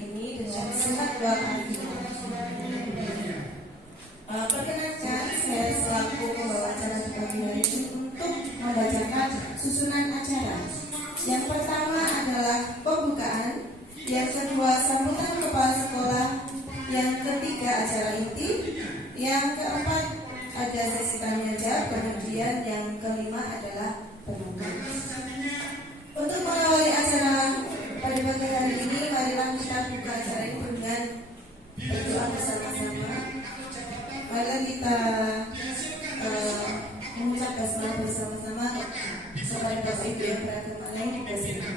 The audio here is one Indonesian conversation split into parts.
ini dengan sehat walafiat. Perkenalkan, saya selaku pembawa acara di pagi hari ini untuk membacakan susunan acara. Yang pertama adalah pembukaan, yang kedua sambutan kepala sekolah, yang ketiga acara inti, yang keempat ada sesi tanya jawab, kemudian yang kelima adalah penutup. Untuk mengawali acara pada pagi hari ini, marilah kita buka acara ini dengan berdoa bersama-sama. Marilah kita mengucap basmalah bersama-sama kepada Bapak Ibu yang beragama lain bersama.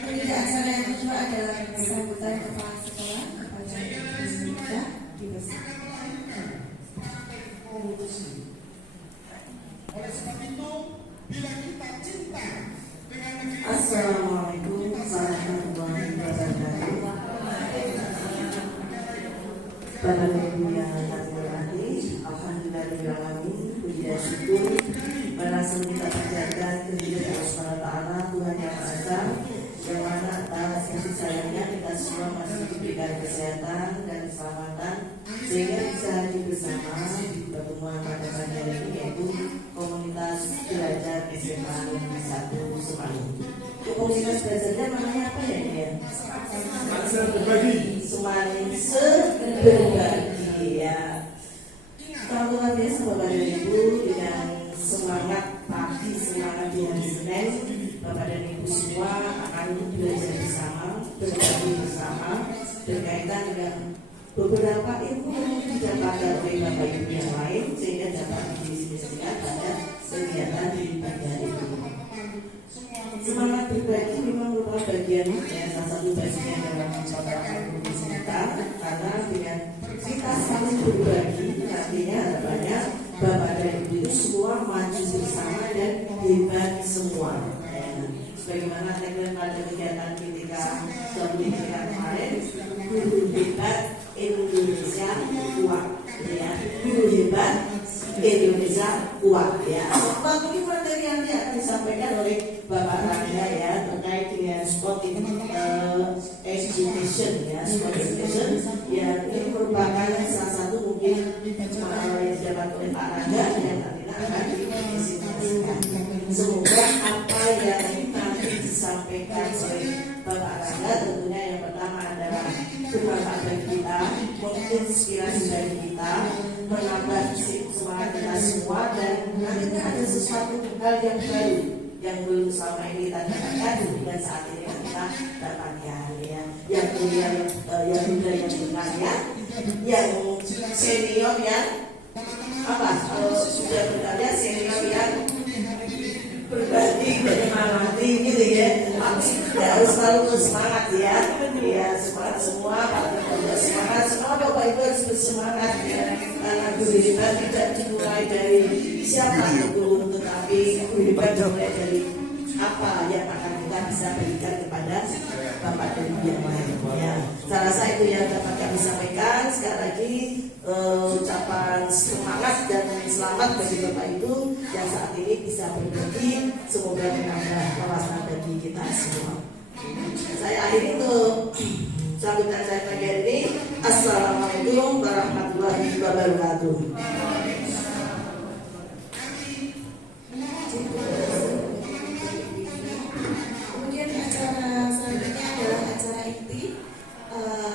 Kemudian acara yang kedua adalah sambutan kepala sekolah kepada kita dipersilakan. Oleh sebab itu, bila kita cinta dengan negeri. Assalamualaikum warahmatullahi wabarakatuh. Pada minggu yang terakhir, alhamdulillahirobbilalamin, puji dan syukur langsung kita panjatkan kepada Allah Subhanahu wa taala, Tuhan yang Maha Esa, yang mana atas kasih sayangnya kita semua masih diberikan kesehatan dan keselamatan sehingga bisa hadir bersama di pertemuan pada pagi hari ini, yaitu komunitas belajar SMA Negeri 1 Semanggi. Komunitas belajarnya namanya apa ya? Semangat berbagi. Semangat berbagi ya. Kalau luar biasa Bapak dan Ibu, dengan semangat pagi, semangat di hari Senin, Bapak dan Ibu semua akan belajar bersama, berbagi bersama, berkaitan dengan beberapa ilmu yang didapatkan oleh Bapak Ibu yang lain sehingga dapat didistribusikan pada kegiatan di pagi hari ini. Semangat berbagi memang merupakan bagian salah satu bagian dalam protokol kita, karena dengan kita saling berbagi nantinya harapannya Bapak dan Ibu itu semua maju bersama dan hebat semua. Sebagaimana tagline pada kegiatan ketika pendidikan kemarin, guru hebat Indonesia kuat, ya. Guru hebat Indonesia kuat, ya. Waktu ini materi yang akan disampaikan oleh Bapak Rangga ya terkait dengan sport education ya, sport education yang ini merupakan salah satu mungkin yang didapat oleh Pak Rangga yang nantinya akan diimplementasikan. Semoga apa yang nanti disampaikan oleh Bapak Rangga tentunya yang pertama adalah bermanfaat bagi kita, menginspirasi bagi kita, menambah semangat kita semua, dan nantinya ada sesuatu hal yang baru yang belum selama ini kita dapatkan dan saat ini kita dapatkan ya. Yang mulia yang muda yang berkarya, yang senior yang sudah berkarya, senior yang berbagi, menyemangati gitu ya. Tapi kita harus selalu bersemangat ya. Ya, semangat semua, semangat semua, Bapak Ibu harus bersemangat ya. Karena guru hebat tidak dimulai dari siapa guru, tetapi guru hebat dimulai dari apa yang akan kita bisa berikan kepada Bapak dan Ibu yang lain ya. Saya rasa itu yang dapat kami sampaikan. Sekali lagi ucapan semangat dan selamat bagi Bapak Ibu yang saat ini bisa berbagi, semoga menambah wawasan bagi kita semua. Saya akhiri untuk sambutan saya pagi hari ini. Assalamualaikum warahmatullahi wabarakatuh. Kemudian acara selanjutnya adalah acara inti.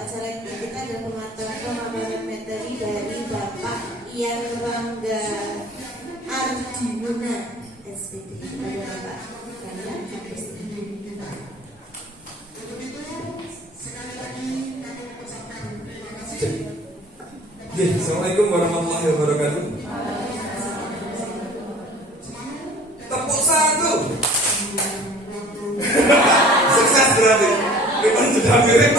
Acara inti kita adalah pemaparan materi dari Bapak Ian Rangga Arjuna SPD. Kepada Bapak kalian Assalamualaikum warahmatullahi wabarakatuh. Tepuk satu. Sukses berarti. Memang sudah mirip.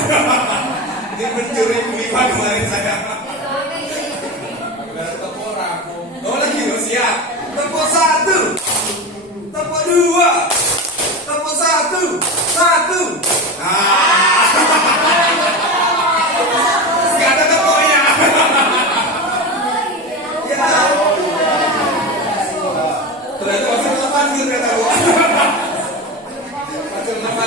Ini mencuri lima kemarin saya. Tepuk orang. Oh lagi siap. Tepuk satu. Tepuk dua. Tepuk satu. Satu. Gak ada tepuknya. Ternyata masih lepas gitu kata gua. Masih lepas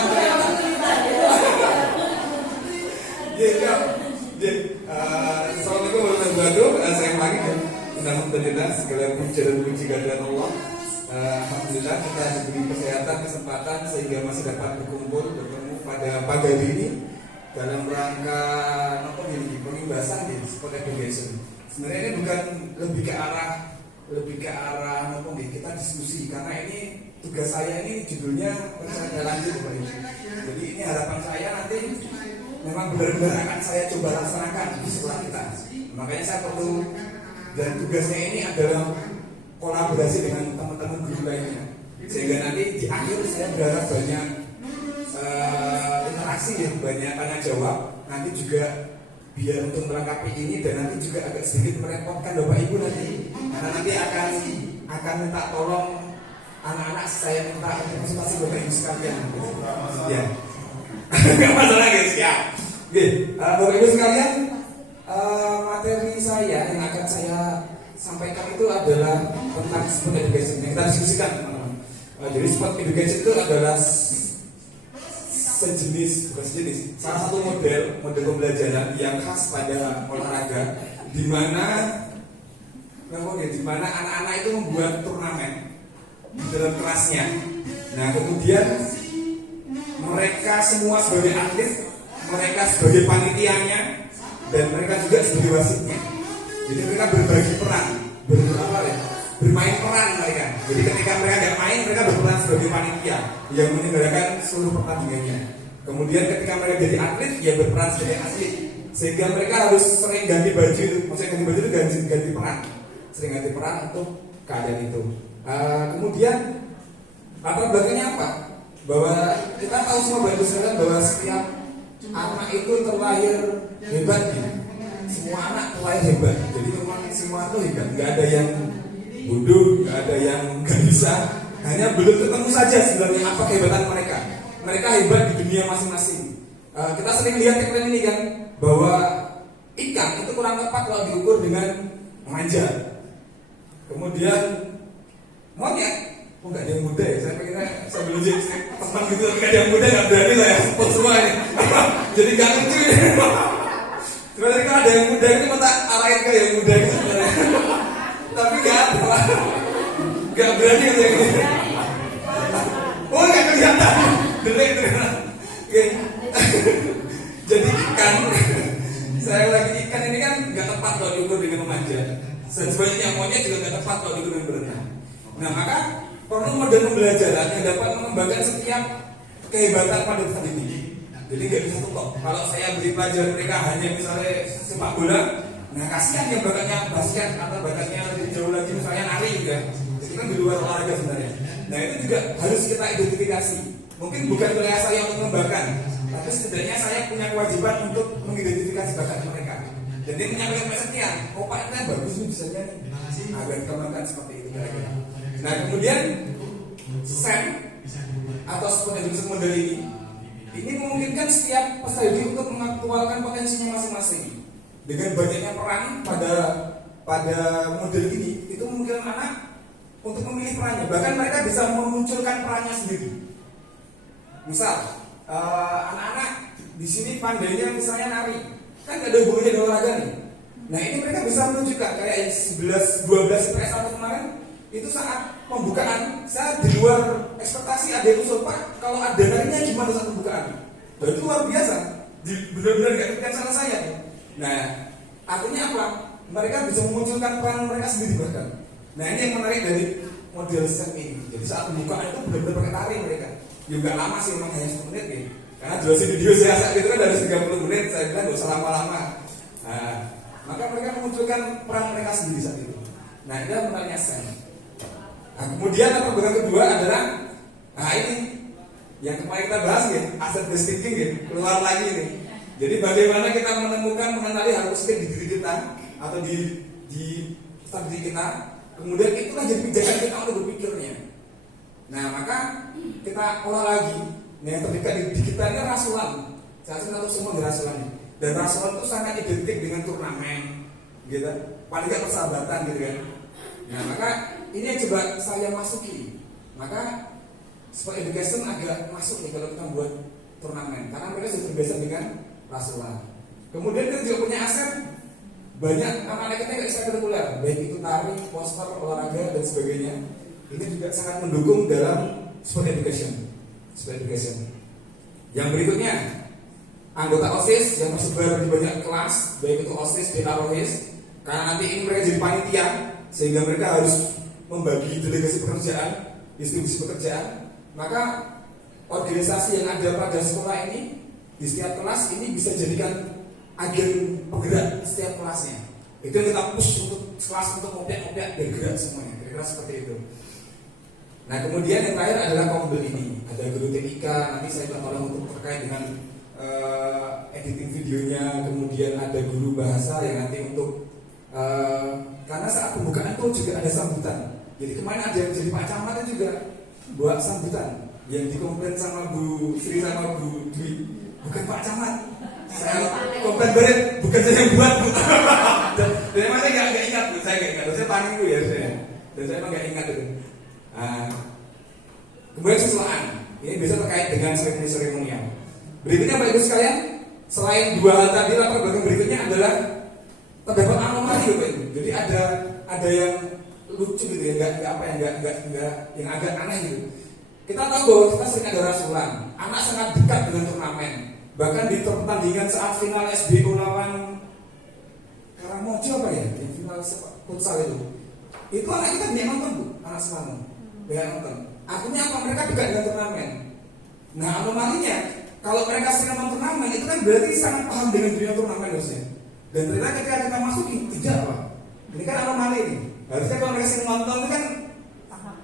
alhamdulillah kita diberi kesehatan, kesempatan sehingga masih dapat berkumpul bertemu pada pagi hari ini dalam rangka pengimbasan di sport education. Sebenarnya ini bukan lebih ke arah kita diskusi, karena ini tugas saya ini judulnya rencana lanjut Bapak Ibu. Jadi ini harapan saya nanti memang benar-benar akan saya coba laksanakan di sekolah kita. Makanya saya perlu, dan tugasnya ini adalah kolaborasi dengan teman-teman guru lainnya, sehingga nanti di akhir saya berharap banyak interaksi ya, banyak tanya jawab. Nanti juga biar untuk melengkapi ini, dan nanti juga agak sedikit merepotkan Bapak Ibu nanti, karena nanti akan minta tolong anak-anak, saya minta konsultasi Bapak Ibu sekalian. Ya, nggak masalah guys ya. Oke, Bapak Ibu sekalian, materi saya yang akan saya sampaikan itu adalah tentang sport education yang kita diskusikan, teman-teman. Jadi sport education itu adalah salah satu model pembelajaran yang khas pada olahraga, di mana anak-anak itu membuat turnamen di dalam kelasnya. Nah, kemudian mereka semua sebagai atlet, mereka sebagai panitianya, dan mereka juga sebagai wasitnya. Jadi mereka berbagi peran, bermain peran mereka. Jadi ketika mereka tidak main, mereka berperan sebagai panitia yang menyelenggarakan seluruh pertandingannya. Kemudian ketika mereka jadi atlet, ya berperan sebagai atlet. Sehingga mereka harus sering ganti baju. Maksudnya ganti baju itu ganti peran, sering ganti peran untuk keadaan itu. Kemudian latar belakangnya apa? Bahwa kita tahu semua Bapak Ibu sekalian bahwa setiap anak itu terlahir hebat ya. Semua anak terlahir hebat. Jadi memang semua itu hebat. Gak ada yang bodoh, gak ada yang gak bisa. Hanya belum ketemu saja sebenarnya apa kehebatan mereka. Mereka hebat di dunia masing-masing. Kita sering lihat tagline ini kan, bahwa ikan itu kurang tepat kalau diukur dengan memanjat. Kemudian monyet, enggak ada yang muda ya. Saya pikirnya sambil jadi teman gitu, tapi ada yang muda nggak berani lah ya, support semua ini. Jadi nggak lucu ini. Sebenarnya kalau ada yang muda itu minta arahin ke yang muda gitu sebenarnya. Tapi nggak berani gitu yang ini. Oh nggak kelihatan, delay. Oke. Jadi ikan, saya lagi ikan ini kan nggak tepat kalau diukur dengan memanjat. Dan sebaliknya monyet juga nggak tepat kalau diukur dengan berenang. Nah, maka perlu model pembelajaran yang dapat mengembangkan setiap kehebatan pada saat ini. Jadi nggak bisa tuh kok. Kalau saya beri pelajaran mereka hanya misalnya sepak bola, nah kasihan yang bakatnya basket atau bakatnya lebih jauh lagi misalnya nari juga. Itu kan di luar olahraga sebenarnya. Nah itu juga harus kita identifikasi. Mungkin bukan wilayah saya untuk mengembangkan, tapi setidaknya saya punya kewajiban untuk mengidentifikasi bakat mereka. Jadi menyampaikan pesan, oh Pak itu bagus nih bisa nyanyi. Agar dikembangkan seperti itu kira-kira. Nah kemudian SEM atau sport education model ini memungkinkan setiap peserta didik untuk mengaktualkan potensinya masing-masing. Dengan banyaknya peran pada model ini, itu memungkinkan anak untuk memilih perannya. Bahkan mereka bisa memunculkan perannya sendiri. Misal anak-anak di sini pandainya misalnya nari, kan gak ada hubungannya dengan olahraga nih. Nah ini mereka bisa menunjukkan kayak 11-12 IPS atau kemarin. Itu saat pembukaan, saya di luar ekspektasi ada yang usul, Pak, kalau ada narinya gimana saat pembukaan? Nah, itu luar biasa, benar-benar gak kepikiran sama saya. Nah, artinya apa? Mereka bisa memunculkan peran mereka sendiri bahkan. Nah, ini yang menarik dari model SEM ini. Jadi saat pembukaan itu benar-benar pakai tari mereka. Ya gak lama sih, memang hanya 10 menit ya. Karena jelasin video saya itu kan dari 30 menit, saya bilang gak usah lama-lama. Nah, maka mereka memunculkan peran mereka sendiri saat itu. Nah, ini adalah menariknya SEM. Nah, kemudian latar belakang kedua adalah, nah ini yang kemarin kita bahas ya, asset based thinking ya, keluar lagi nih. Jadi bagaimana kita menemukan mengenali hal positif di diri kita atau di strategi kita, kemudian itulah jadi pijakan kita untuk berpikirnya. Nah maka kita olah lagi. Nah, yang terdekat di kita ini rasulan. Saya tahu semua di rasulan ini. Dan rasulan itu sangat identik dengan turnamen, gitu. Paling nggak persahabatan gitu kan. Nah maka ini yang coba saya masuki. Maka sport education agak masuk nih kalau kita buat turnamen, karena mereka sudah terbiasa dengan rasulan. Kemudian kita juga punya aset banyak anak-anak kita nggak ekstrakurikuler, baik itu tari, poster, olahraga dan sebagainya. ini juga sangat mendukung dalam sport education. Yang berikutnya, anggota OSIS yang tersebar di banyak kelas, baik itu OSIS, DKOSIS, karena nanti ini mereka jadi panitia, sehingga mereka harus membagi delegasi pekerjaan, distribusi pekerjaan, maka organisasi yang ada pada sekolah ini di setiap kelas ini bisa jadikan agen penggerak setiap kelasnya. Itu yang kita push untuk kelas untuk ngopiak-ngopiak bergerak semuanya, kira-kira seperti itu. Nah kemudian yang terakhir adalah kombel ini, ada guru TIK, nanti saya minta tolong untuk terkait dengan editing videonya, kemudian ada guru bahasa yang nanti untuk karena saat pembukaan itu juga ada sambutan. Jadi kemarin ada yang jadi Pak Camat juga buat sambutan yang dikomplain sama Bu Sri sama Bu Dwi, bukan Pak Camat. Saya komplain berat, bukan saya yang buat, Bu. Dan emang saya nggak ingat, Bu. Saya nggak ingat. Saya panik Bu ya, saya. Dan saya emang nggak ingat itu. Kemudian susulan, ini bisa terkait dengan seremonial. Berikutnya Bapak Ibu sekalian, selain dua hal tadi, latar belakang berikutnya adalah terdapat anomali, Bapak Ibu. Jadi ada yang lucu gitu ya, yang agak aneh gitu. Kita tahu bahwa kita sering ada rasulan, anak sangat dekat dengan turnamen. Bahkan di pertandingan saat final SBO lawan Karangmojo apa ya, yang final futsal itu anak kita tidak nonton Bu, anak semua tidak nonton. Artinya apa? Mereka dekat dengan turnamen. Nah anomalinya, kalau mereka sering nonton turnamen itu kan berarti sangat paham dengan dunia turnamen harusnya. Dan ternyata ketika kita masuki tidak Pak. Ini kan anomali ini. Harusnya kalau mereka sering nonton itu kan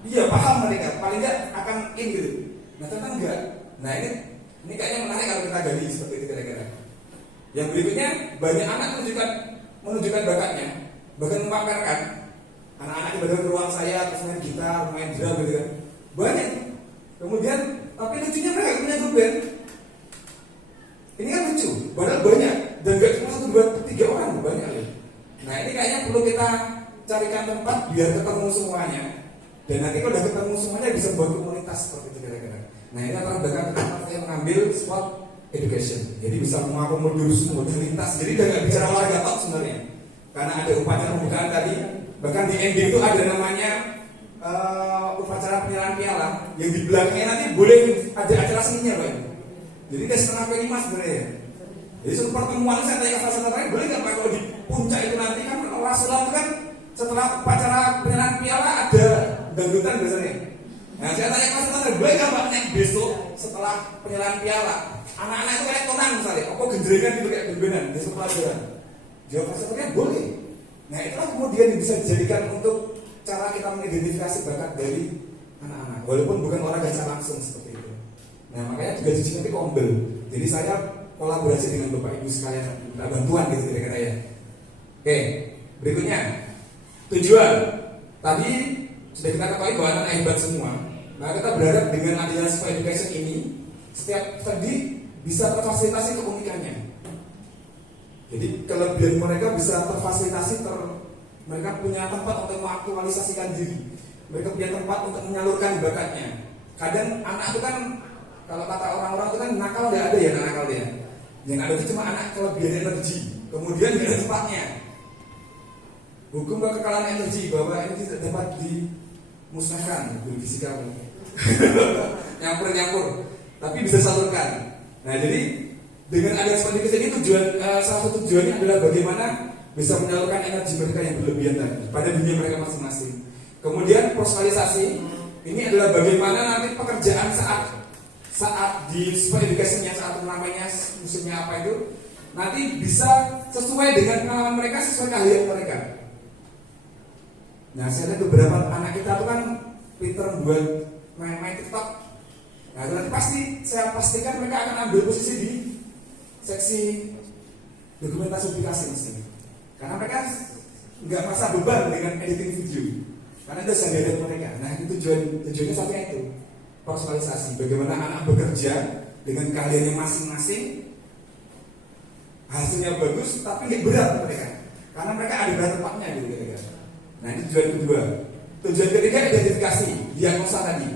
iya paham mereka, paling enggak akan in gitu. Nah ternyata enggak. Nah ini kayaknya menarik kalau kita gali seperti itu kira-kira. Yang berikutnya, banyak anak menunjukkan bakatnya, bahkan memamerkan. Anak-anak tiba-tiba ke ruang saya terus main gitar, main drum gitu kan. Banyak. Kemudian tapi lucunya mereka punya grup band. Ini kan lucu, padahal banyak dan gak cuma 1, 2, 3 orang, banyak loh. Nah ini kayaknya perlu kita carikan tempat biar ketemu semuanya. Dan nanti kalau udah ketemu semuanya bisa buat komunitas seperti itu kira-kira. Nah ini latar belakang kenapa saya mengambil sport education. Jadi bisa mengakomodir semua lintas. Jadi udah nggak bicara olahraga top sebenarnya. Karena ada upacara pembukaan tadi. Bahkan di ending itu ada namanya upacara penyerahan piala. Yang di belakangnya nanti boleh ada acara seninya Pak. Jadi kayak setengah penima sebenarnya. Jadi sebelum pertemuan saya tanya ke salah satu boleh nggak Pak kalau di puncak itu nanti kan Rasulullah itu kan setelah upacara penyerahan piala ada dangdutan biasanya. Nah saya tanya ke salah satu boleh nggak Pak nek besok setelah penyerahan piala anak-anak itu kayak tonang misalnya, apa gendrengan gitu kayak gembenan besok pelajaran. Jawab salah boleh. Nah itulah kemudian yang bisa dijadikan untuk cara kita mengidentifikasi bakat dari anak-anak, walaupun bukan olahraga secara langsung seperti itu. Nah makanya juga cuci nanti kombel. Jadi saya kolaborasi dengan Bapak Ibu sekalian, minta bantuan gitu kira-kira ya. Oke, berikutnya tujuan. Tadi sudah kita ketahui bahwa anak hebat semua. Nah kita berharap dengan adanya sport education ini, setiap tadi bisa terfasilitasi keunikannya. Jadi kelebihan mereka bisa terfasilitasi, mereka punya tempat untuk mengaktualisasikan diri. Mereka punya tempat untuk menyalurkan bakatnya. Kadang anak itu kan, kalau kata orang-orang itu kan nakal nggak ada ya nakal dia. Yang ada itu cuma anak kelebihan energi. Kemudian nggak ada tempatnya. Hukum kekekalan energi bahwa energi tidak dapat dimusnahkan, fisika nyampur, tapi bisa salurkan. Nah jadi dengan ada sport education ini salah satu tujuannya adalah bagaimana bisa menyalurkan energi mereka yang berlebihan tadi pada dunia mereka masing-masing. Kemudian prosesalisasi ini adalah bagaimana nanti pekerjaan saat di sport education-nya, saat namanya musimnya apa itu nanti bisa sesuai dengan pengalaman mereka, sesuai keahlian mereka. Nah saya lihat beberapa anak kita itu kan pinter buat main TikTok. Nah nanti pasti saya pastikan mereka akan ambil posisi di seksi dokumentasi aplikasi mesti. Karena mereka nggak merasa beban dengan editing video. Karena itu sehari-hari mereka. Nah itu tujuannya satunya itu personalisasi. Bagaimana anak bekerja dengan keahliannya masing-masing, hasilnya bagus, tapi nggak berat mereka. Karena mereka ada pada tempatnya gitu kira-kira. Nah ini tujuan kedua. Tujuan ketiga identifikasi, diagnosa tadi.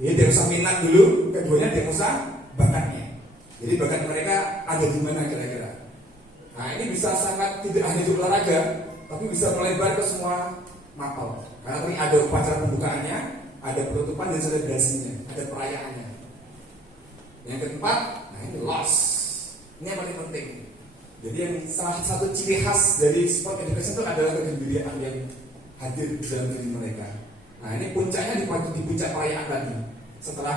Jadi diagnosa minat dulu, keduanya diagnosa bakatnya. Jadi bakat mereka ada di mana kira-kira. Nah ini bisa sangat tidak hanya di olahraga, tapi bisa melebar ke semua mapel. Karena tadi ada upacara pembukaannya, ada penutupan dan selebrasinya, ada perayaannya. Yang keempat, nah ini loss. Ini yang paling penting. Jadi yang salah satu ciri khas dari sport education itu adalah kegembiraan yang hadir dalam diri mereka. Nah ini puncaknya di puncak perayaan tadi. Setelah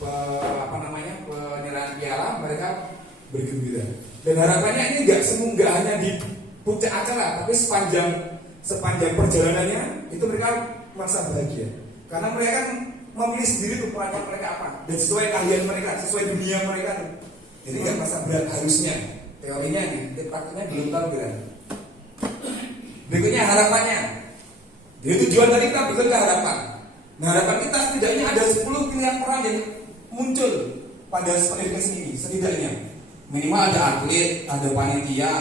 penyerahan piala, mereka bergembira. Dan harapannya ini nggak hanya di puncak acara, tapi sepanjang perjalanannya itu mereka merasa bahagia. Karena mereka kan memilih sendiri tuh peran mereka apa, dan sesuai keahlian mereka, sesuai dunia mereka tuh. Jadi nggak merasa berat harusnya. Teorinya nih, praktiknya belum tahu kan. Berikutnya harapannya. Jadi tujuan tadi kita betul ke harapan. Nah harapan kita setidaknya ada 10 pilihan peran yang muncul pada sport education ini setidaknya. Minimal ada atlet, ada panitia,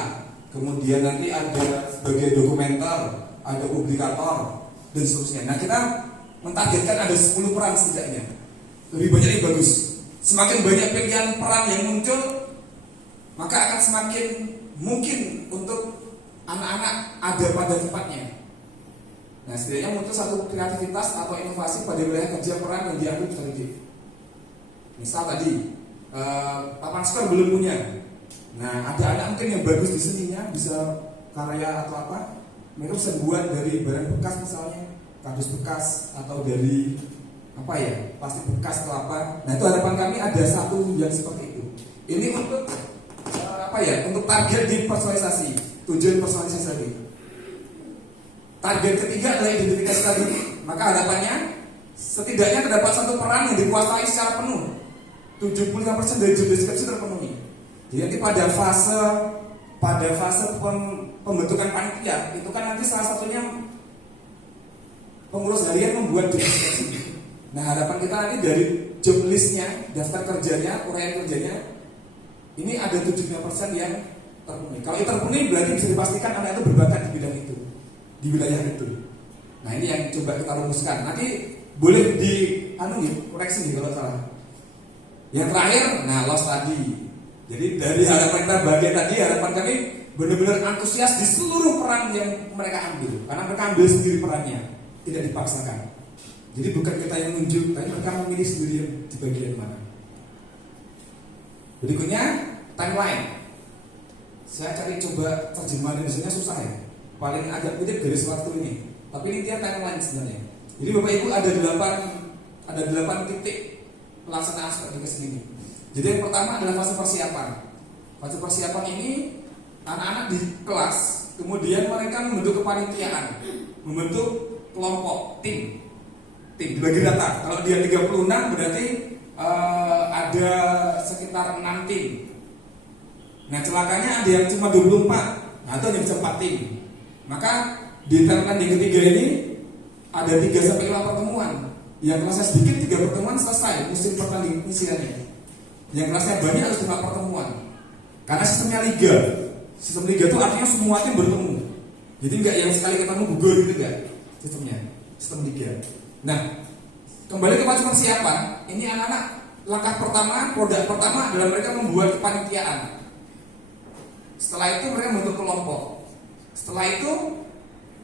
kemudian nanti ada sebagai dokumenter, ada publikator, dan seterusnya. Nah kita mentargetkan ada 10 peran setidaknya. Lebih banyak lebih bagus. Semakin banyak pilihan peran yang muncul, maka akan semakin mungkin untuk anak-anak ada pada tempatnya. Nah setidaknya muncul satu kreativitas atau inovasi pada wilayah kerja peran yang dianggap strategis. Misal tadi papan skor belum punya. Nah ada anak mungkin yang bagus di seninya, bisa karya atau apa, mereka bisa buat dari barang bekas misalnya, kardus bekas atau dari plastik bekas atau apa. Nah itu harapan kami ada satu yang seperti itu. Ini untuk untuk target di personalisasi, tujuan personalisasi tadi. Target ketiga adalah identifikasi tadi. Maka harapannya setidaknya terdapat satu peran yang dikuasai secara penuh. 75% dari job description terpenuhi. Jadi nanti pada fase pembentukan panitia itu kan nanti salah satunya pengurus harian membuat job description. Nah harapan kita nanti dari job listnya, daftar kerjanya, uraian kerjanya, ini ada 75% yang terpenuhi. Kalau itu terpenuhi berarti bisa dipastikan anak itu berbakat di bidang itu, di wilayah itu. Nah ini yang coba kita rumuskan. Nanti boleh koreksi kalau salah. Yang terakhir, loss tadi. Jadi dari harapan kita bagian tadi, harapan kami benar-benar antusias di seluruh peran yang mereka ambil, karena mereka ambil sendiri perannya, tidak dipaksakan. Jadi bukan kita yang nunjuk, tapi mereka memilih sendiri di bagian mana. Berikutnya timeline. Saya cari coba terjemahan Indonesianya susah ya. Paling agak mirip garis waktu ini. Tapi ini dia timeline sebenarnya. Jadi Bapak Ibu ada 8 titik pelaksanaan sport education ini. Jadi yang pertama adalah fase persiapan. Fase persiapan ini anak-anak di kelas, kemudian mereka membentuk kepanitiaan, membentuk kelompok, tim dibagi rata. Kalau dia 36 berarti ada sekitar 6 tim. Nah celakanya ada yang cuma 24 atau yang bisa 4 tim. Maka di timeline yang ketiga ini ada 3-5 pertemuan. Yang kelasnya sedikit 3 pertemuan selesai musim pertandingan. Yang kelasnya banyak harus 5 pertemuan. Karena sistemnya liga. Sistem liga itu artinya semua tim bertemu. Jadi enggak yang sekali ketemu gugur gitu enggak sistemnya. Sistem liga. Nah, kembali ke fase persiapan. Ini anak-anak langkah pertama, produk pertama adalah mereka membuat kepanitiaan. Setelah itu mereka membentuk kelompok. Setelah itu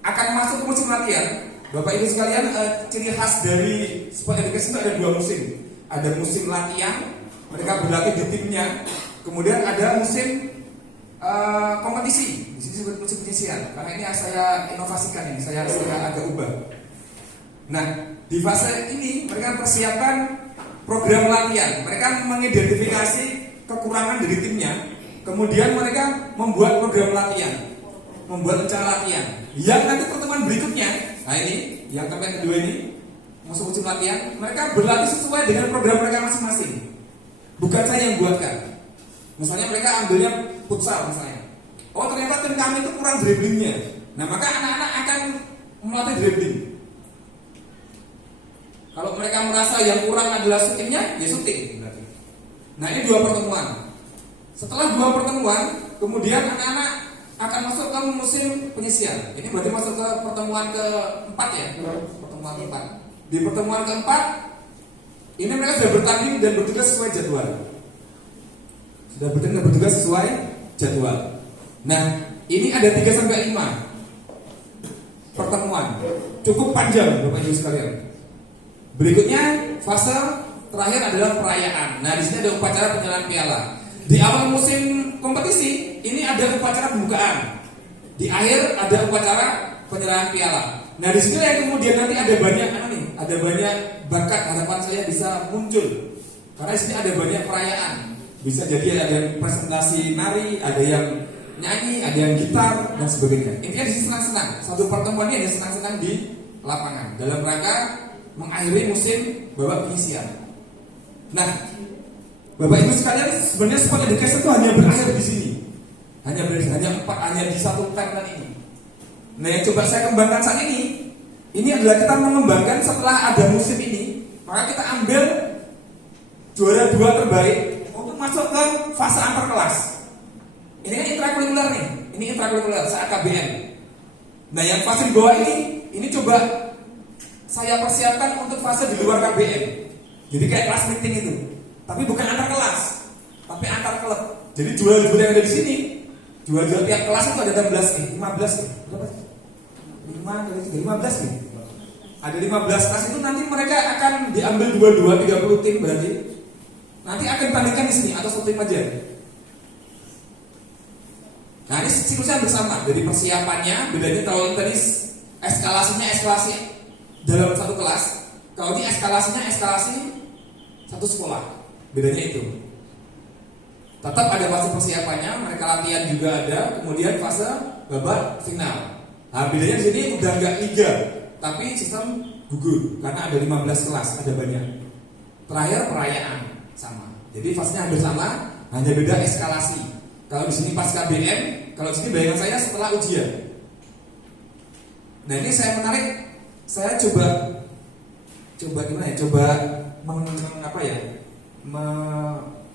akan masuk ke musim latihan. Bapak Ibu sekalian, ciri khas dari sport education itu ada 2 musim. Ada musim latihan, mereka berlatih di timnya. Kemudian ada musim kompetisi. Di sini disebut musim penyisian. Karena ini saya inovasikan ini, saya agak ubah. Nah, di fase ini mereka persiapkan program latihan. Mereka mengidentifikasi kekurangan dari timnya. Kemudian mereka membuat program latihan, membuat rencana latihan. Yang nanti pertemuan berikutnya, nah ini yang kedua ini masuk musim latihan, mereka berlatih sesuai dengan program mereka masing-masing. Bukan saya yang buatkan. Misalnya mereka ambilnya futsal misalnya. Oh ternyata tim kami itu kurang dribblingnya. Nah maka anak-anak akan melatih dribbling. Kalau mereka merasa yang kurang adalah syutingnya, ya syuting. Nah ini 2 pertemuan. Setelah 2 pertemuan, kemudian anak-anak akan masuk ke musim penyisian. Ini berarti masuk ke pertemuan ke-4 ya. Pertemuan ke-4. Di pertemuan ke-4 ini mereka sudah bertanding dan bertugas sesuai jadwal. Sudah bertanding dan bertugas sesuai jadwal. Nah, ini ada 3-5 pertemuan. Cukup panjang Bapak Ibu sekalian. Berikutnya fase terakhir adalah perayaan. Nah, di sini ada upacara penyerahan piala. Di awal musim kompetisi ini ada upacara pembukaan. Di akhir ada upacara penyerahan piala. Nah, di sini yang kemudian nanti ada banyak bakat harapan saya bisa muncul. Karena di sini ada banyak perayaan. Bisa jadi ada yang presentasi nari, ada yang nyanyi, ada yang gitar dan sebagainya. Intinya di sini senang-senang. Satu pertemuan ini ada senang-senang di lapangan dalam rangka mengakhiri musim babak penyisian. Nah, Bapak Ibu sekalian, sebenarnya sport education itu hanya berakhir di sini. Hanya di satu timeline ini. Nah, yang coba saya kembangkan saat ini adalah kita mengembangkan setelah ada musim ini, maka kita ambil juara 2 terbaik untuk masuk ke fase antar kelas. Ini kan intrakurikuler nih, ini intrakurikuler saat KBM. Nah, yang fase di bawah ini coba saya persiapkan untuk fase di luar KBM. Jadi kayak kelas meeting itu, tapi bukan antar kelas, tapi antar klub. Jadi juara-juara yang ada di sini, juara-juara tiap kelas itu ada 15 nih, 15 nih, berapa? 15 nih. Ada 15 kelas itu nanti mereka akan diambil 30 tim berarti. Nanti akan tandingkan di sini atau satu tim aja. Nah, ini siklusnya bersama. Jadi persiapannya bedanya kalau tadi eskalasi dalam satu kelas. Kalau ini eskalasi satu sekolah. Bedanya itu. Tetap ada fase persiapannya, mereka latihan juga ada, kemudian fase babak final. Nah, bedanya di sini udah nggak liga, tapi sistem gugur karena ada 15 kelas, ada banyak. Terakhir perayaan sama. Jadi fasenya hampir sama, hanya beda eskalasi. Kalau di sini pas KBM, kalau di sini bayangan saya setelah ujian. Nah, ini saya menarik, saya coba gimana ya? Coba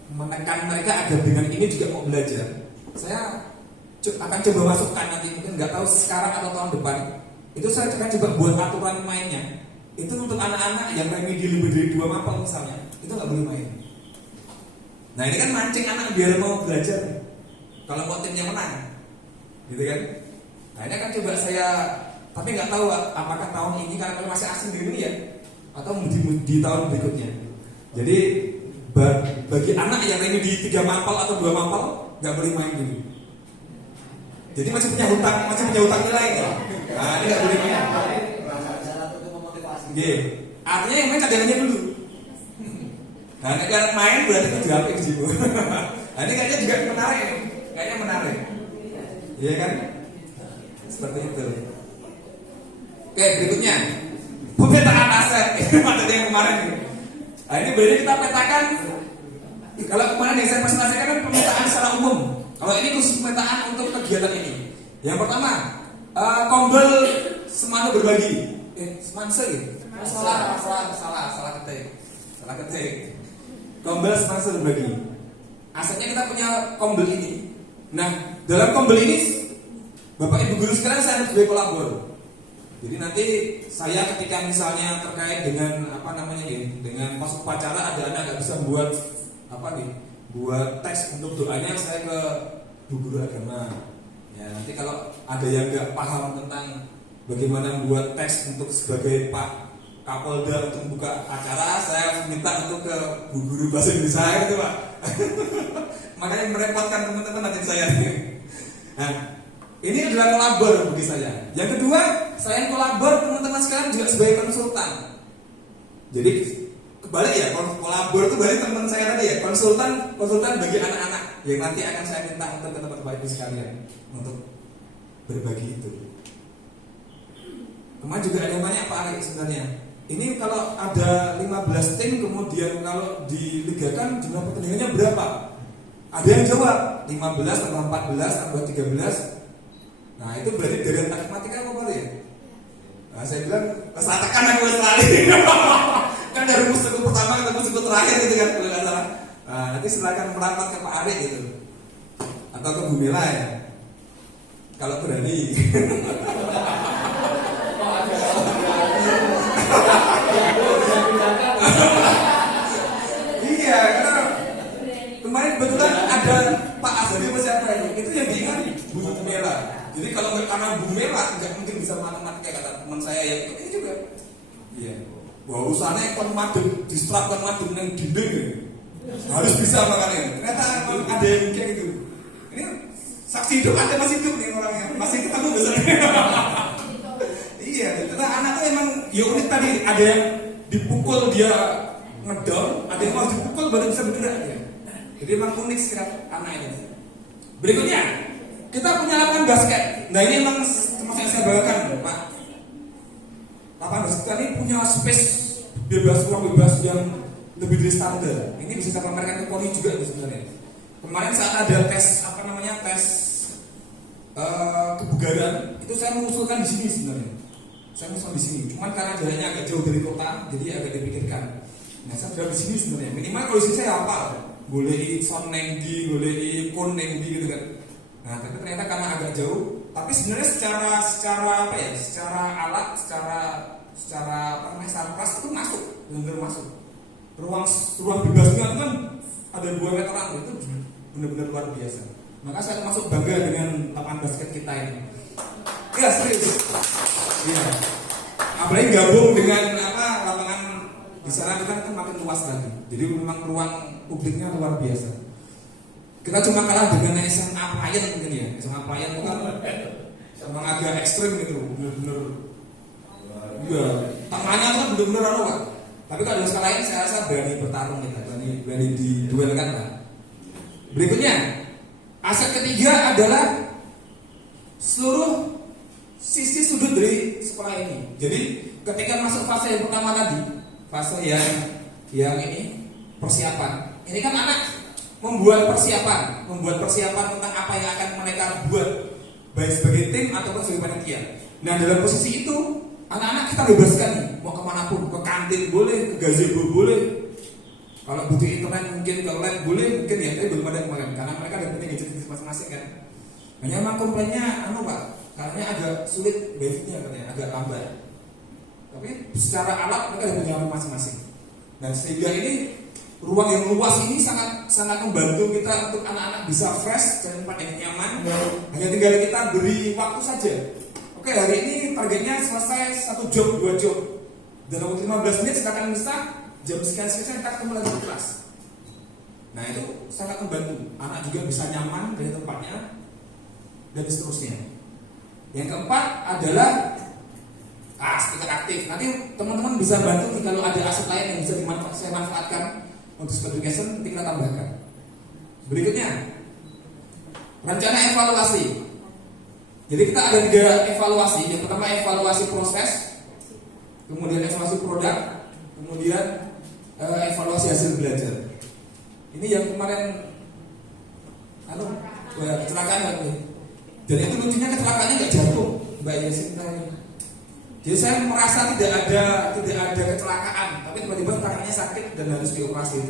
menekan mereka agar dengan ini juga mau belajar. Saya akan coba masukkan nanti, mungkin nggak tahu sekarang atau tahun depan. Itu saya akan coba buat aturan mainnya. Itu untuk anak-anak yang remedi lebih dari 2 mapel misalnya, itu nggak boleh main. Nah, ini kan mancing anak biar mau belajar. Kalau mau timnya menang, gitu kan? Nah, ini akan coba saya, tapi nggak tahu apakah tahun ini karena masih asing di dunia atau di tahun berikutnya. Jadi bagi anak yang ini di 3 mapel atau 2 mapel nggak boleh main dulu. Jadi masih punya hutang nilai ya. Nah, ini nggak boleh main. Artinya yang main cadangannya dulu. Nah, kalau main berarti itu jawab ke situ. Nah, ini kayaknya juga menarik. Iya kan? Seperti itu. Oke, berikutnya pemetaan aset. Ini materi yang kemarin. Nah, ini berarti kita petakan. Kalau kemarin yang saya presentasikan kan pemetaan secara umum. Kalau ini khusus pemetaan untuk kegiatan ini. Yang pertama, Kombel Semana Berbagi. Semanse gitu. Salah ketik. Kombel Semana Berbagi. Asalnya kita punya Kombel ini. Nah, dalam Kombel ini Bapak Ibu guru sekalian saya harus berkolabor. Jadi nanti saya ketika misalnya terkait dengan dengan pas upacara ada anak nggak bisa buat buat teks untuk doanya, saya ke Bu Guru Agama. Ya, nanti kalau ada yang nggak paham tentang bagaimana buat teks untuk sebagai Pak Kapolda untuk buka acara, saya minta untuk ke Bu Guru Bahasa Indonesia gitu, Pak. Makanya merepotkan teman-teman nanti saya. Nah, ini adalah kolabor bagi saya. Yang kedua, selain kolabor, teman-teman sekalian juga sebagai konsultan. Jadi kebalik ya, kolabor itu balik teman saya tadi ya, konsultan bagi anak-anak yang nanti akan saya minta untuk ke tempat Bapak Ibu sekalian untuk berbagi itu. Kemarin juga ada yang tanya Pak Ari sebenarnya. Ini kalau ada 15 tim kemudian kalau diligakan jumlah pertandingannya berapa? Ada yang jawab 15 tambah 14 tambah 13. Nah, itu berarti dari matematika apa ya? Nah, saya bilang saya tekan aku sekali. Kan dari musuh pertama ke musuh terakhir gitu kan kalau nggak salah. Nah, nanti silakan merapat ke Pak Ari gitu. Atau ke Bu Mila ya. Kalau berani. Iya, karena kemarin kebetulan ada Pak Azali siapa itu yang diingat Bu Mela. Jadi kalau karena Bu Mela nggak mungkin bisa matematika kata teman saya yang ini juga. Iya. Wow, soalnya kon madem distrap kon madem nang dinding ya. Harus bisa makanya. Ternyata emang ada yang kayak gitu. Ini saksi hidup, ada masih hidup nih orangnya, masih ketemu besarnya. Iya, ternyata anak tuh emang ya unik tadi, ada yang dipukul dia ngedon, ada yang harus dipukul baru bisa bergerak ya. Jadi emang unik setiap anak ini. Berikutnya kita punya lapangan basket. Nah ini emang termasuk yang saya banggakan, Pak. Lapangan basket ini punya space bebas, ruang bebas yang lebih dari standar. Ini bisa saya pamerkan ke Poli juga sebenarnya. Kemarin saat ada tes tes kebugaran itu saya mengusulkan di sini sebenarnya. Saya mengusulkan di sini. Cuman karena jaraknya agak jauh dari kota, jadi agak dipikirkan. Nah saya berada di sini sebenarnya. Minimal kalau di sini saya hafal. Boleh sound nengdi, boleh kon nengdi gitu kan. Nah tapi ternyata karena agak jauh. Tapi sebenarnya secara alat, secara kelas itu masuk, benar-benar masuk. Ruang bebasnya itu kan ada 2 meteran, itu benar-benar luar biasa. Maka saya termasuk bangga dengan lapangan basket kita ini. Ya serius. Iya. Apalagi gabung dengan lapangan di sana kita kan makin luas lagi. Jadi memang ruang publiknya luar biasa. Kita cuma kalah dengan SMA Playan mungkin ya. SMA Playan itu kan memang agak ekstrim gitu, benar-benar. Iya. Tangannya kan benar-benar kan. Tapi kalau di skala lain saya rasa berani bertarung kita, berani diduelkan lah. Berikutnya, aset ketiga adalah seluruh sisi sudut dari sekolah ini. Jadi ketika masuk fase yang pertama tadi, fase yang ini persiapan. Ini kan anak membuat persiapan tentang apa yang akan mereka buat, baik sebagai tim ataupun sebagai panitia. Nah dalam posisi itu anak-anak kita bebaskan nih, mau kemanapun, ke kantin boleh, ke gazebo boleh. Kalau butuh internet mungkin ke lab boleh, mungkin ya, tapi belum ada kemarin karena mereka ada punya gadget masing-masing kan. Hanya memang komplainnya, Pak, karena agak sulit basicnya katanya, agak lambat. Tapi secara alat mereka ada punya masing-masing. Dan sehingga ini ruang yang luas ini sangat membantu kita untuk anak-anak bisa fresh dan tempat yang nyaman. Hanya tinggal kita beri waktu saja. Oke, hari ini targetnya selesai 1 job, 2 job. Dalam waktu 15 menit silakan bisa jam sekian kita ketemu lagi di kelas. Nah itu sangat membantu. Anak juga bisa nyaman dari tempatnya dan seterusnya. Yang keempat adalah speaker aktif. Nanti teman-teman bisa bantu kalau ada aset lain yang bisa saya manfaatkan untuk speaker education, nanti kita tambahkan. Berikutnya, rencana evaluasi. Jadi kita ada 3 evaluasi. Yang pertama evaluasi proses, kemudian evaluasi produk, kemudian evaluasi hasil belajar. Ini yang kemarin kecelakaan kan? Dan itu lucunya kecelakaannya nggak jatuh, Mbak Yasin tadi. Jadi saya merasa tidak ada kecelakaan, tapi tiba-tiba tangannya sakit dan harus dioperasi.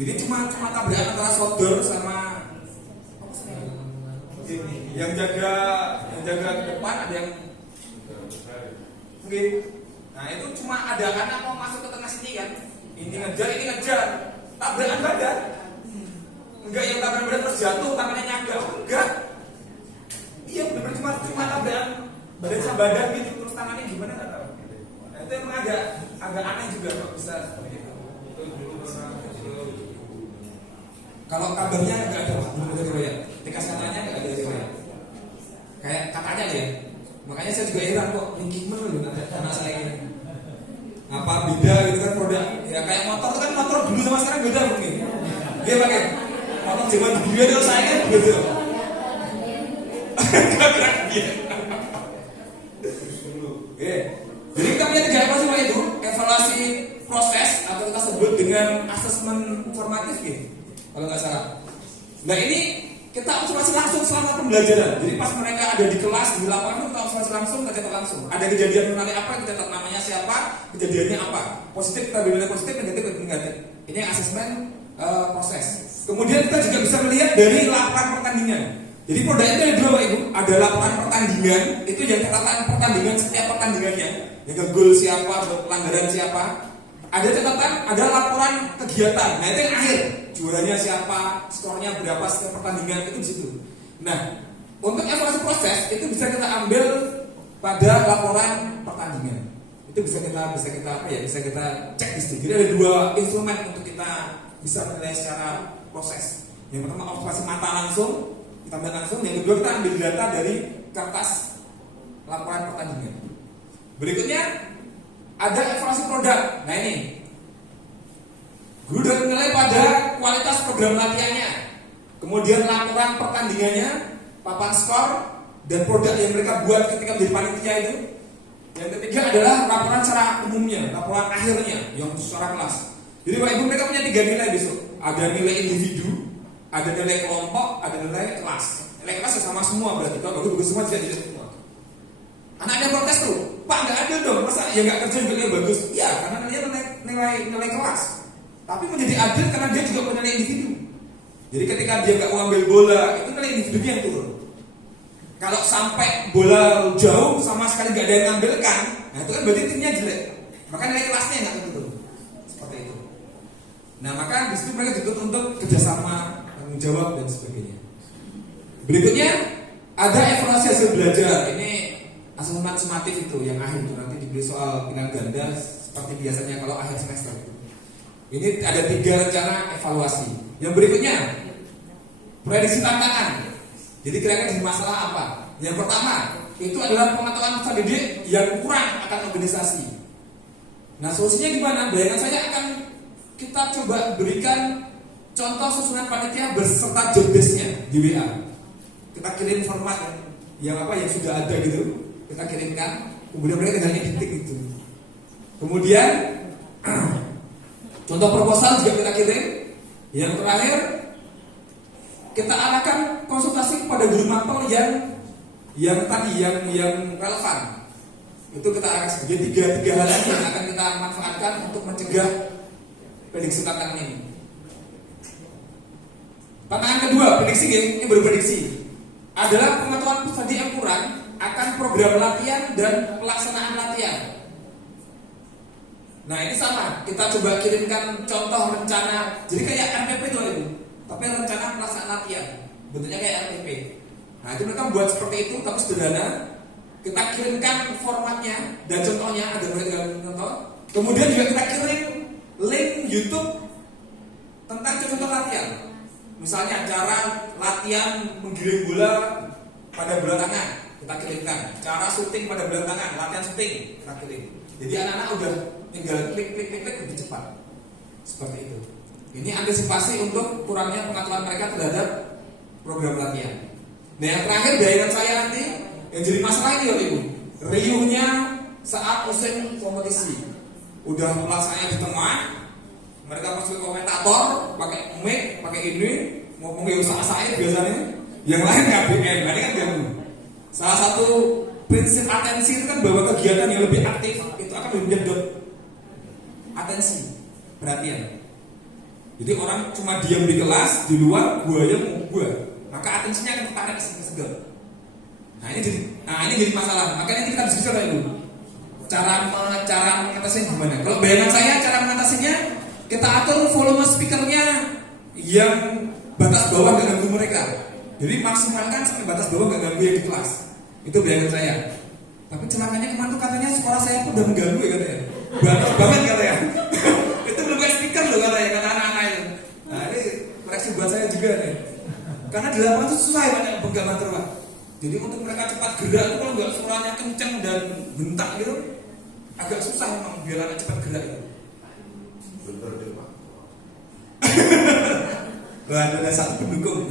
Jadi cuma tabrakan antara solder sama yang jaga ke depan, ada yang mungkin. Nah itu cuma ada anak mau masuk ke tengah sini kan, ini ngejar, tabrakan badan. Enggak yang tabrakan badan terus jatuh, tangannya nyangga, enggak. Iya benar cuma tabrakan badan sama badan gitu, terus tangannya gimana nggak tahu. Nah itu emang agak aneh juga kok bisa seperti itu. Kalau kabarnya nggak ada, belum ada riwayat. Tingkat katanya nggak ada riwayat. Kayak katanya ya. Makanya saya juga heran kok, ini gimana loh anak saya ini. Apa beda gitu kan produk? Ya kayak motor kan, motor dulu sama sekarang beda mungkin. Dia pakai motor zaman dulu itu saya kan beda. Gerak dia. Oke. Jadi kita punya 3 evaluasi Pak itu, evaluasi proses atau kita sebut dengan asesmen formatif gitu, kalau nggak salah. Nah ini kita observasi langsung selama pembelajaran. Jadi pas mereka ada di kelas di lapangan kita observasi langsung, kita catat langsung. Ada kejadian menarik apa, kita catat namanya siapa, kejadiannya apa. Positif kita beri nilai positif, negatif kita negatif. Ini asesmen proses. Kemudian kita juga bisa melihat dari laporan pertandingan. Jadi produk itu ada 2 Pak Ibu, ada laporan pertandingan, itu yang catatan pertandingan setiap pertandingannya, yang gol siapa, pelanggaran siapa. Ada catatan, ada laporan kegiatan. Nah itu yang akhir, juaranya siapa, skornya berapa setiap pertandingan, itu di situ. Nah untuk evaluasi proses itu bisa kita ambil pada laporan pertandingan. Itu bisa kita cek di situ. Jadi ada dua instrumen untuk kita bisa menilai secara proses. Yang pertama observasi mata langsung, kita melihat langsung. Yang kedua kita ambil data dari kertas laporan pertandingan. Berikutnya ada evaluasi produk. Nah ini guru dan menilai pada kualitas program latihannya, kemudian laporan pertandingannya, papan skor, dan produk yang mereka buat ketika menjadi panitia itu. Yang ketiga adalah laporan secara umumnya, laporan akhirnya yang secara kelas. Jadi Bapak Ibu mereka punya 3 nilai besok. Ada nilai individu, ada nilai kelompok, ada nilai kelas. Nilai kelas sama semua berarti kalau bagus semua tidak semua. Anak-anak protes tuh, Pak nggak adil dong, masa ya nggak kerja juga nilai bagus? Iya, karena nilai kelas. Tapi menjadi adil karena dia juga punya nilai individu. Jadi ketika dia nggak mengambil bola, itu nilai individunya yang turun. Kalau sampai bola jauh sama sekali nggak ada yang ngambilkan, nah itu kan berarti timnya jelek. Maka nilai kelasnya nggak turun. Seperti itu. Nah maka di situ mereka dituntut untuk kerjasama, tanggung jawab dan sebagainya. Berikutnya ada evaluasi hasil belajar. Ini asesmen sumatif itu yang akhir itu nanti diberi soal pilihan ganda seperti biasanya kalau akhir semester. Ini ada 3 rencana evaluasi. Yang berikutnya prediksi tantangan. Jadi kira-kira di masalah apa? Yang pertama itu adalah pengetahuan peserta didik yang kurang akan organisasi. Nah solusinya gimana? Bayangan saya akan kita coba berikan contoh susunan panitia berserta job desk-nya di WA. Kita kirim format yang sudah ada gitu, kita kirimkan. Kemudian mereka tinggal editing itu. Kemudian contoh proposal juga kita kirim. Yang terakhir kita arahkan konsultasi kepada guru mapel yang relevan. Itu kita arahkan sebagai tiga hal yang akan kita manfaatkan untuk mencegah prediksi tantangan ini. Tantangan kedua, prediksi ini baru prediksi, adalah pengetahuan peserta yang kurang akan program latihan dan pelaksanaan latihan. Nah ini sama, kita coba kirimkan contoh rencana. Jadi kayak RPP itu itu, tapi rencana pelaksanaan latihan bentuknya kayak RPP. Nah itu mereka buat seperti itu, tapi sederhana. Kita kirimkan formatnya dan contohnya agar mereka contoh. Kemudian juga kita kirim link YouTube tentang contoh latihan. Misalnya cara latihan menggiring bola pada bola tangan, kita kirimkan. Cara syuting pada bola tangan, latihan syuting, kita kirim. Jadi anak-anak udah tinggal klik lebih cepat. Seperti itu. Ini antisipasi untuk kurangnya pengetahuan mereka terhadap program latihan. Nah yang terakhir bayangan saya nanti yang jadi masalah ini Bapak Ibu, riuhnya saat musim kompetisi. Udah pelaksanaannya di tengah, mereka masuk komentator, pakai mic, pakai ini, ngomong ya usaha saya biasanya, yang lain KBM, ini kan ganggu. Salah satu prinsip atensi itu kan bahwa kegiatan yang lebih aktif itu akan lebih menyedot atensi, perhatian. Jadi orang cuma diam di kelas, di luar buaya mau buah, maka atensinya akan tertarik ke segala. Nah ini jadi masalah. Makanya kita diskusi dulu. Cara mengatasinya gimana? Kalau bayangan saya cara mengatasinya kita atur volume speakernya yang batas bawah gak ganggu mereka. Jadi maksimalkan sampai batas bawah gak ganggu yang di kelas. Itu bayangan saya. Tapi celakanya kemarin tuh katanya sekolah saya pun udah mengganggu ya katanya. Batas banget katanya. Itu belum kayak speaker loh katanya kata anak-anak itu. Nah ini koreksi buat saya juga nih. Karena di lapangan itu susah ya banyak pegangan terus. Jadi untuk mereka cepat gerak itu kalau nggak suaranya kencang dan bentak gitu agak susah memang biar anak cepat gerak itu. Bener deh Pak. Wah, ada satu pendukung.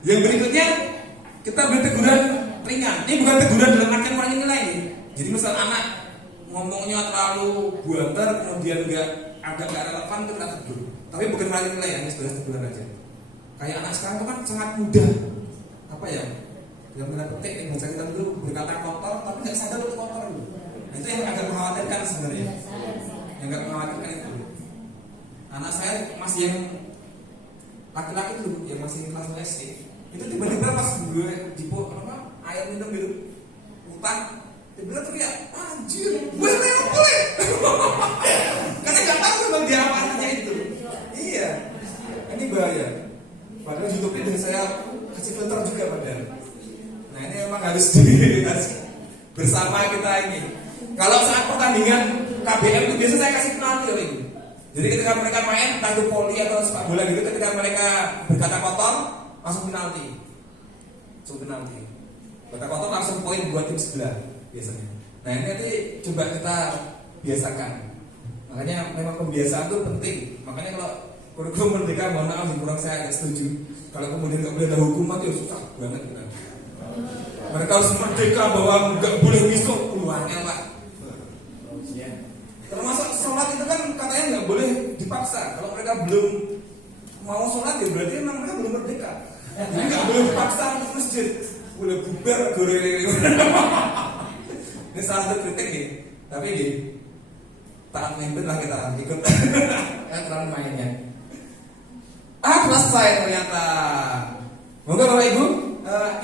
Yang berikutnya kita beri teguran ringan. Ini bukan teguran dalam artian kurangin nilai. Jadi misal anak ngomongnya terlalu buantar kemudian agak nggak relevan itu kita tegur. Tapi bukan kurangin nilai ya, ini sebagai teguran aja. Kayak anak sekarang itu kan sangat mudah. Apa ya? Yang benar petik yang bahasa kita dulu berkata kotor tapi nggak sadar itu kotor dulu. Nah, itu yang agak mengkhawatirkan sebenarnya. Yang agak mengkhawatirkan itu. Anak saya masih yang laki-laki dulu yang masih kelas SD. Itu tiba-tiba pas gue jipot air minum gitu utang, tiba-tiba teriak anjir, boleh boleh. Karena nggak tahu memang dia apa itu. Iya, ini bahaya. Padahal YouTube ini saya kasih filter juga padahal. Nah ini memang harus bersama kita ini. Kalau saat pertandingan KBM itu biasa saya kasih penalti oleh ibu. Jadi ketika mereka main entah itu voli atau sepak bola gitu, ketika mereka berkata kotor langsung penalti. Berkata kotor langsung poin buat tim sebelah biasanya. Nah ini nanti coba kita biasakan. Makanya memang pembiasaan itu penting. Makanya kalau kurikulum merdeka, mohon maaf kurang saya agak setuju. Kalau kemudian nggak boleh ada hukuman itu susah banget kan. Mereka harus merdeka bahwa nggak boleh misuk keluarnya lah. Termasuk sholat itu kan katanya nggak boleh dipaksa. Kalau mereka belum mau sholat ya berarti memang mereka belum merdeka. Jadi nggak boleh dipaksa untuk masjid. Boleh bubar goreng. Ini salah satu kritik nih. Tapi di taat memimpin lah kita ikut aturan mainnya. Selesai ternyata. Moga Bapak Ibu,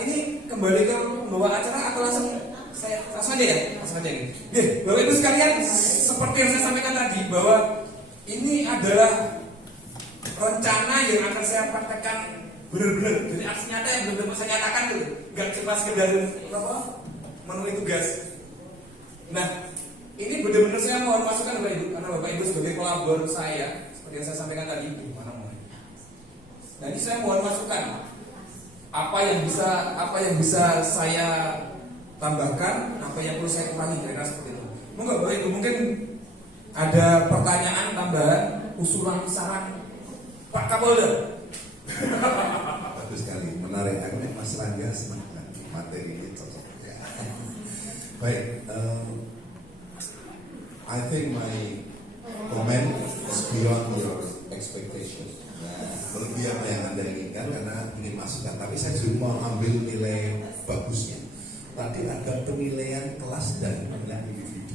ini kembali ke pembawa acara atau langsung aja ya? Bapak Ibu sekalian, seperti yang saya sampaikan tadi bahwa ini adalah rencana yang akan saya praktekkan benar-benar. Jadi aksi nyata yang benar-benar saya nyatakan tuh, nggak cuma sekedar memenuhi tugas. Nah, ini benar-benar saya mohon masukan Bapak Ibu, karena Bapak Ibu sebagai kolaborator saya, seperti yang saya sampaikan tadi, nah ini saya mohon masukan apa yang bisa saya tambahkan, apa yang perlu saya kurangi, kira-kira seperti itu. Monggo Bapak Ibu, mungkin ada pertanyaan tambahan, usulan, saran Pak Kapolda. Bagus sekali, menarik. Aku nih Mas Rangga semangat materi ini cocok. Ya. Baik, I think my comment is beyond your expectation. Melebihi apa yang Anda inginkan karena ingin masukkan. Tapi saya cuma mau ambil nilai bagusnya. Tadi ada penilaian kelas dan penilaian individu.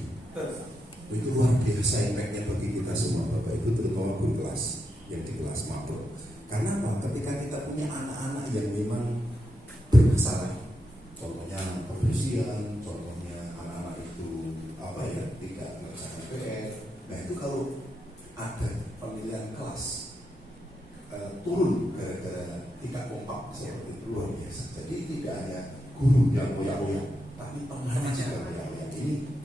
Itu luar biasa impactnya bagi kita semua Bapak Ibu, terutama guru kelas yang di kelas makro. Karena apa? Ketika kita punya anak-anak yang memang bermasalah, contohnya kebersihan, contohnya anak-anak itu tidak mengerjakan PR. Nah itu kalau ada pemilihan kelas turun gara-gara tidak kompak seperti itu luar biasa. Jadi tidak hanya guru yang goyang-goyang, tapi pengajar juga goyang-goyang.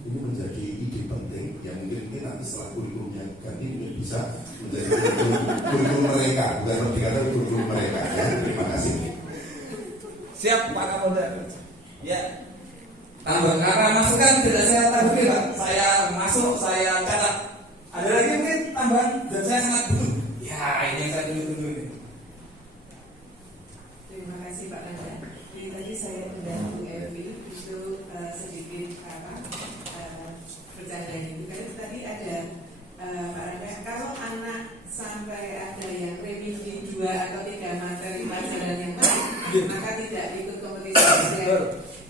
Ini menjadi ide penting yang mungkin nanti setelah kurikulumnya ganti mungkin bisa menjadi kurikulum mereka, bukan dikatakan kurikulum mereka. Ya, terima kasih. Siap Pak Kapolda. Ya. Karena masukan tidak saya tanggapi Pak. Saya masuk, saya catat. Ada lagi mungkin tambahan dan saya sangat butuh. Ya ini yang saya tunggu ini. Terima kasih Pak Randa. Jadi tadi saya sudah Bu Evi itu sedikit bercanda itu kan tadi ada Pak Randa, kalau anak sampai ada yang revisi 2 atau 3 materi pelajaran yang baik, maka tidak ikut kompetisi.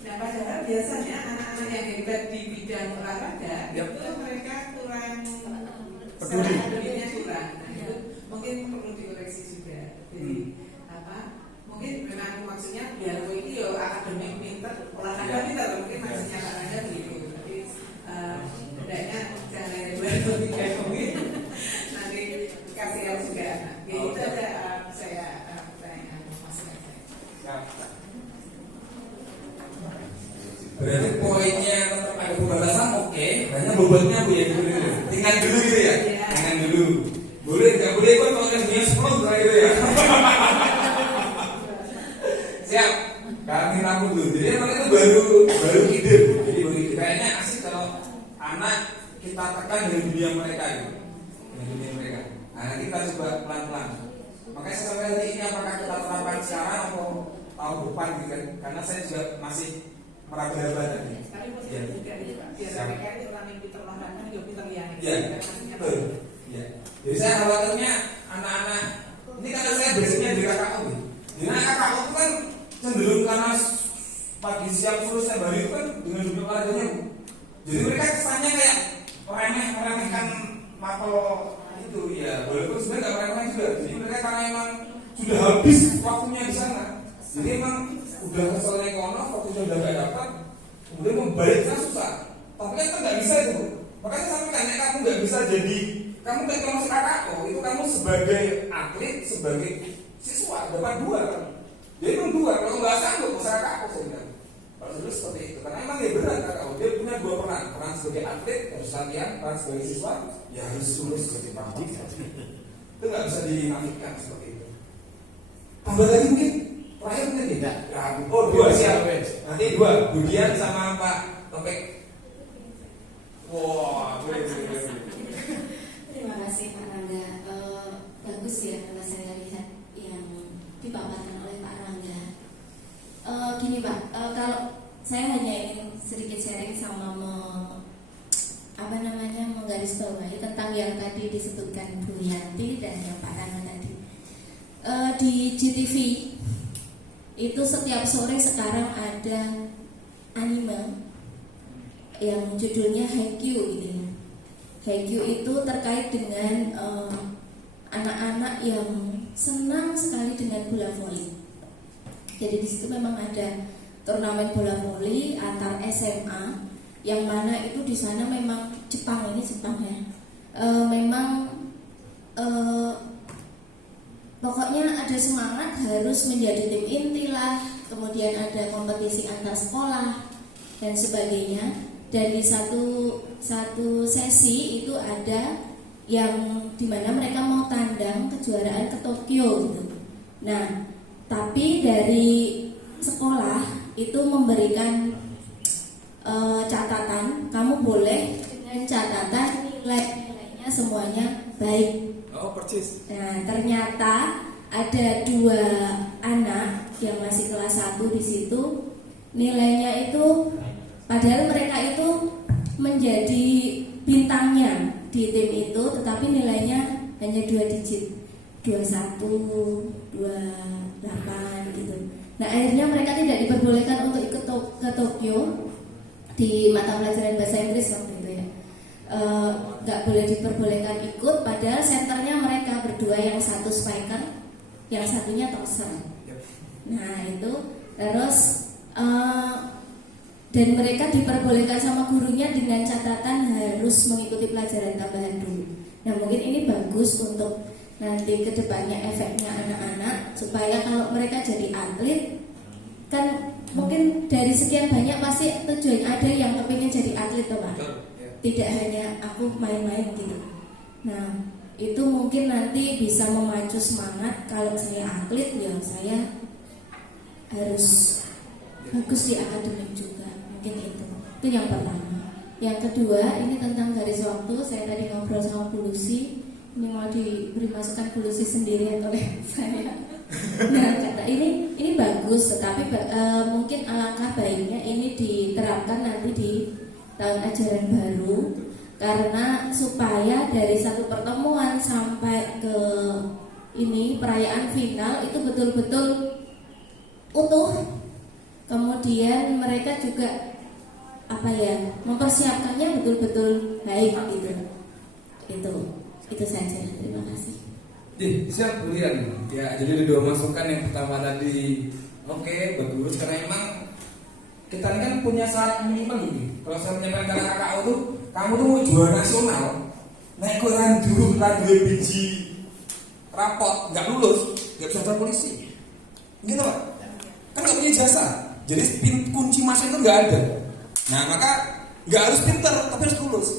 Nah padahal biasanya anak-anak yang hebat di bidang olahraga itu mereka kurang pedulinya kurang. Nah itu mungkin perlu dikoreksi juga. Jadi mungkin memang maksudnya biar ini yo akademik pinter, olahraga pinter, mungkin maksudnya Pak Randa begitu. Tapi hendaknya jangan lebar tiga mungkin nanti kasih yang juga. Itu ada saya pertanyaan masukan saya. Berarti poinnya tetap ada pembatasan, oke. Hanya bobotnya Bu ya, tinggal dulu gitu ya. Tinggal dulu. Boleh, nggak boleh kok kalau dia 10 gitu ya. Siap. Kami rambut dulu. Jadi emang itu baru ide. Jadi baru ide. Kayaknya asik kalau anak kita tekan dari dunia mereka gitu. Dari dunia mereka. Nah kita coba pelan-pelan. Makanya saya sampai hari ini apakah kita terapkan sekarang atau tahun depan gitu kan? Karena saya juga masih meraba-raba tadi. Tapi positif juga nih Pak. Biar mereka itu orang yang pinter olahraga juga pinter yang Iya. Betul. Iya. Jadi saya khawatirnya anak-anak ini karena saya basicnya di KKU. Jadi KKU itu kan cenderung karena pagi siang sore saya balik kan dengan dunia olahraganya. Jadi mereka kesannya kayak meremehkan mapel itu ya. Walaupun sebenarnya nggak meremehkan juga. Jadi mereka karena emang sudah habis waktunya di sana. Jadi emang udah keselnya kono, waktunya udah nggak dapat, kemudian membaliknya susah. Tapi kan itu nggak bisa itu. Makanya sampai tanya kamu nggak bisa jadi, kamu ketika masuk KKO itu kamu sebagai atlet, sebagai siswa dapat 2 kan. Jadi itu 2, kalau nggak sanggup usaha KKO saya bilang. Kalau dulu seperti itu, karena emang dia berat kakak. Dia punya dua peran sebagai atlet harus latihan, peran sebagai siswa ya harus lulus sebagai praktik. Itu nggak bisa dinafikan seperti itu. Tambah lagi mungkin terakhir mungkin tidak. Ya, dua siap. Nanti dua, Budian sama Pak Topik. Wah, boleh. Terima kasih Pak Rangga. Bagus ya kalau saya lihat yang dipaparkan oleh Pak Rangga. Gini Pak, kalau saya hanya ingin sedikit sharing sama menggarisbawahi tentang yang tadi disebutkan Bu Yanti dan yang Pak Rangga tadi. Di GTV itu setiap sore sekarang ada anime yang judulnya Haikyuu gitu. Haikyuu itu terkait dengan anak-anak yang senang sekali dengan bola voli. Jadi di situ memang ada turnamen bola voli antar SMA, yang mana itu di sana memang Jepang ya, memang pokoknya ada semangat harus menjadi tim inti lah, kemudian ada kompetisi antar sekolah dan sebagainya. Dan di satu sesi itu ada yang dimana mereka mau tandang kejuaraan ke Tokyo gitu. Nah, tapi dari sekolah itu memberikan catatan, kamu boleh dengan catatan nilainya semuanya baik. Oh, persis. Nah, ternyata ada 2 anak yang masih kelas 1 di situ, nilainya itu padahal mereka itu menjadi bintangnya di tim itu, tetapi nilainya hanya 2 digit, 21, 28 gitu. Nah, akhirnya mereka tidak diperbolehkan untuk ikut ke Tokyo di mata pelajaran bahasa Inggris waktu itu ya. Nggak boleh diperbolehkan ikut, padahal senternya mereka berdua, yang satu spiker, yang satunya toser. Nah itu terus dan mereka diperbolehkan sama gurunya dengan catatan harus mengikuti pelajaran tambahan dulu. Nah mungkin ini bagus untuk nanti kedepannya efeknya anak-anak, supaya kalau mereka jadi atlet, kan mungkin dari sekian banyak pasti tujuan ada yang kepingin jadi atlet toh Pak. Tidak hanya aku main-main gitu. Nah itu mungkin nanti bisa memacu semangat, kalau saya atlet ya saya harus bagus di akademik juga. Mungkin itu yang pertama. Yang kedua, ini tentang garis waktu. Saya tadi ngobrol sama Bu Lucy, ini mau diberi masukan Bu Lucy sendiri oleh saya. Nah kata ini bagus, tetapi mungkin alangkah baiknya ini diterapkan nanti di tahun ajaran baru, karena supaya dari satu pertemuan sampai ke ini perayaan final itu betul-betul utuh. Kemudian mereka juga mempersiapkannya betul-betul baik gitu. Itu saja. Terima kasih. Siap Budian. Ya, jadi ada 2 masukan. Yang pertama tadi oke, bagus, karena emang kita ini kan punya syarat minimal ini. Kalau saya menyampaikan ke kakak itu, kamu tuh mau juara nasional, naik ke randu biji rapot, nggak lulus, nggak bisa daftar polisi, gitu Pak. Kan nggak punya jasa. Jadi kunci masuk itu nggak ada. Nah maka nggak harus pinter, tapi harus lulus.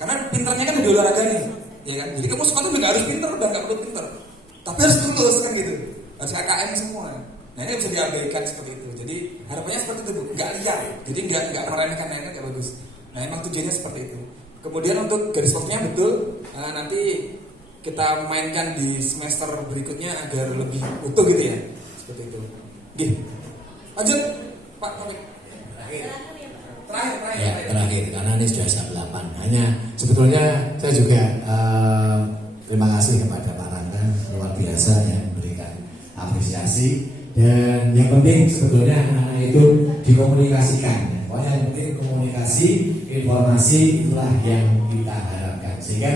Karena pinternya kan di olahraganya, ya kan. Jadi kamu sekolah nggak harus pinter dan nggak perlu pinter, tapi harus lulus kan gitu. Harus KKM semua. Nah ini bisa diabaikan seperti itu. Jadi harapannya seperti itu Bu, nggak liar. Jadi nggak meremehkan lainnya, nggak bagus. Nah emang tujuannya seperti itu. Kemudian untuk garis waktunya betul, nanti kita mainkan di semester berikutnya agar lebih utuh gitu ya, seperti itu. Gitu. Lanjut Pak Topik. Terakhir, karena ini sudah jam 8. Hanya sebetulnya saya juga terima kasih kepada Pak Rangga, luar biasa ya, memberikan apresiasi. Dan yang penting sebetulnya anak itu dikomunikasikan ya. Pokoknya yang penting komunikasi, informasi itulah yang kita harapkan, sehingga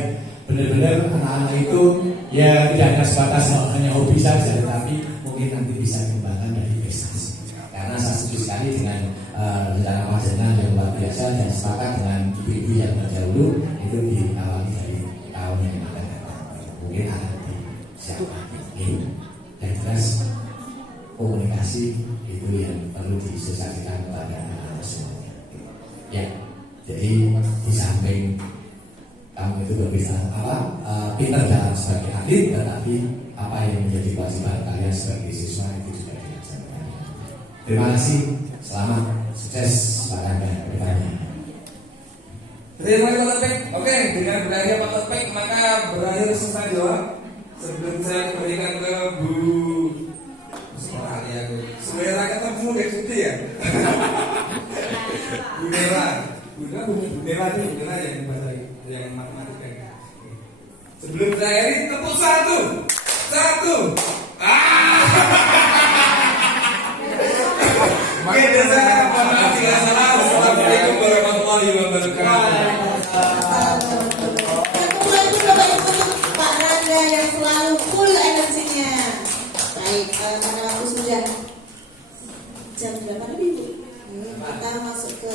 benar-benar anak-anak itu ya tidak hanya sebatas hanya hobi saja, tetapi mungkin nanti bisa kembangkan dari prestasi. Karena saya setuju sekali dengan rencana Pak Jenderal yang luar biasa, dan sepakat dengan ibu-ibu yang terdahulu itu diawali dari tahun yang akan datang. Mungkin akan disiapkan. Dan jelas komunikasi itu yang perlu disosialisasikan kepada anak-anak semuanya. Ya, jadi di samping kamu itu berbicara pintar dalam sebagai atlet, tetapi apa yang menjadi kewajiban kalian sebagai siswa itu juga dilaksanakan. Terima kasih, selamat, sukses pada anda bertanya. Terima kasih Pak Topik. Oke, dengan berakhir Pak Topik maka berakhir selesai jawab. Sebelum saya kembalikan ke Bu Suwera, kata Bu Deputi ya. Bu Nela, Bu Nela yang bahasa yang matematika. Sebelum saya ini tepuk satu. Oke, saya maaf jika salah. Assalamualaikum warahmatullahi wabarakatuh. Pak Randa yang selalu full energinya. Baik, karena aku sudah jam 8 lebih. Kita masuk ke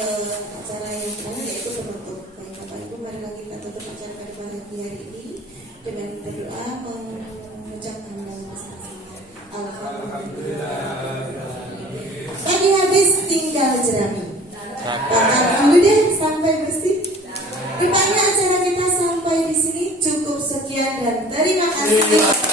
acara yang terakhir yaitu penutup. Baik, Bapak Ibu, marilah kita tutup acara pada pagi hari ini dengan berdoa mengucapkan dan bersama-sama. Alhamdulillah. Tadi habis tinggal jerami. Makan dulu deh sampai bersih. Rupanya acara kita sampai di sini cukup sekian dan terima kasih.